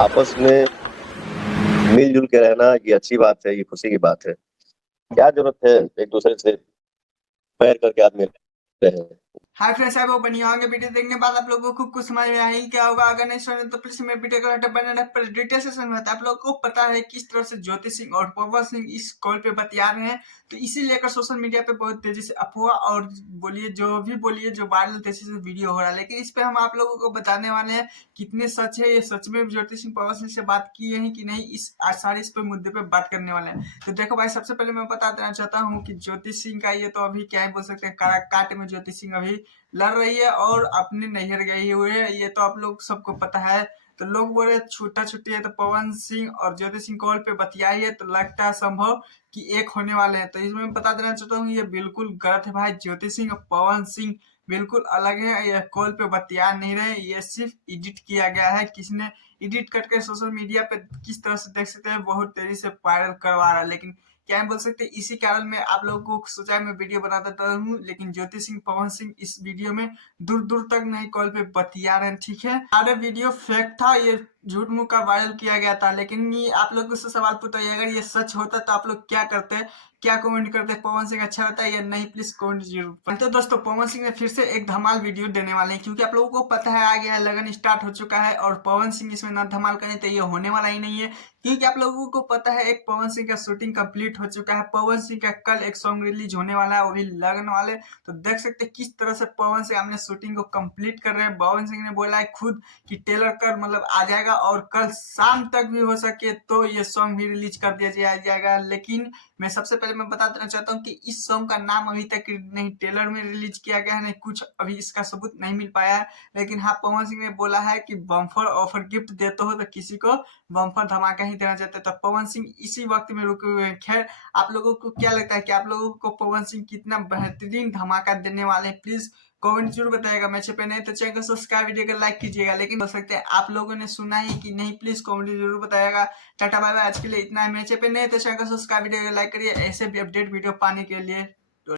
आपस में मिलजुल के रहना ये अच्छी बात है, ये खुशी की बात है। क्या जरूरत है एक दूसरे से पैर करके आदमी रहे। हाय फ्रेंड्स, आप लोग बनिए होंगे वीडियो देखने के बाद आप लोगों को कुछ समझ में आई क्या होगा। अगर नहीं सुने तो प्लीज मेरे वीडियो को बने पर डिटेल से समझ में आता है। आप लोगों को पता है किस तरह से ज्योति सिंह और पवन सिंह इस कॉल पे बतिया रहे हैं, तो इसी लेकर सोशल मीडिया पे बहुत तेजी से अफवाह और बोलिए जो वायरल तेजी से वीडियो हो रहा है। लेकिन इस पे हम आप लोगों को बताने वाले हैं कितने सच है, ये सच में ज्योति सिंह पवन सिंह से बात की है कि नहीं, इस सारे इस पे मुद्दे पे बात करने वाले हैं। तो देखो भाई, सबसे पहले मैं बता देना चाहता हूँ कि ज्योति सिंह का ये तो अभी क्या ही बोल सकते हैं, काट में ज्योति सिंह अभी लड़ रही है और अपने नैहर गई हुई है, ये तो आप लोग सबको पता है। तो लोग बोले छूटा छुट्टी है, तो पवन सिंह और ज्योति सिंह कॉल पे बतियाई है, तो लगता है संभव कि एक होने वाले हैं। तो इसमें मैं बता देना चाहता हूँ ये बिल्कुल गलत है भाई। ज्योति सिंह और पवन सिंह बिल्कुल अलग है, ये कॉल पे बतिया नहीं रहे, ये सिर्फ एडिट किया गया है। किसने एडिट करके सोशल मीडिया पे किस तरह से देख सकते हैं, बहुत तेजी से वायरल करवा रहा है। लेकिन क्या बोल सकते हैं, इसी कारण मैं आप लोगों को सोचा मैं वीडियो बना देता हूँ। लेकिन ज्योति सिंह पवन सिंह इस वीडियो में दूर दूर तक नहीं कॉल पे बतिया रहे हैं, ठीक है। सारे वीडियो फेक था, ये झूठ मूठ का वायरल किया गया था। लेकिन ये आप लोगों से सवाल पूछा, अगर ये सच होता तो आप लोग क्या करते, क्या कमेंट करते, पवन सिंह अच्छा होता है या नहीं, प्लीज कमेंट जरूर। तो दोस्तों, पवन सिंह ने फिर से एक धमाल वीडियो देने वाले हैं, क्योंकि आप लोगों को पता है आ गया है, लगन स्टार्ट हो चुका है और पवन सिंह इसमें ना धमाल करें तो ये होने वाला ही नहीं है। क्योंकि आप लोगों को पता है एक पवन सिंह का शूटिंग कंप्लीट हो चुका है। पवन सिंह का कल एक सॉन्ग रिलीज होने वाला है, वो भी लगन वाले। तो देख सकते हैं किस तरह से पवन सिंह अपने शूटिंग को कंप्लीट कर रहे हैं। पवन सिंह ने बोला है खुद कि टेलर कर मतलब आ जाएगा और कल शाम तक भी हो सके तो ये सॉन्ग भी रिलीज कर दिया जाएगा। लेकिन मैं सबसे पहले मैं बता देना चाहता हूँ कि इस सॉन्ग का नाम अभी तक नहीं टेलर में रिलीज किया गया है, नहीं कुछ अभी इसका सबूत नहीं मिल पाया है। लेकिन हाँ, पवन सिंह ने बोला है कि बम्फर ऑफर गिफ्ट देते हो तो किसी को बम्फर धमाका ही देना चाहते हैं। तो पवन सिंह इसी वक्त में रुके हुए हैं। खैर, आप लोगों को क्या लगता है कि आप लोगों को पवन सिंह कितना बेहतरीन धमाका देने वाले हैं, प्लीज कमेंट जरूर बताइएगा। मैच पे नहीं तो चैनल को सब्सक्राइब, वीडियो को लाइक कीजिएगा। लेकिन हो सकते हैं आप लोगों ने सुना ही कि नहीं, प्लीज कमेंट जरूर बताइएगा। टाटा बाय बाय, आज के लिए इतना है। मैच पे नहीं तो चैनल को सब्सक्राइब, वीडियो को लाइक करिए ऐसे भी अपडेट वीडियो पाने के लिए।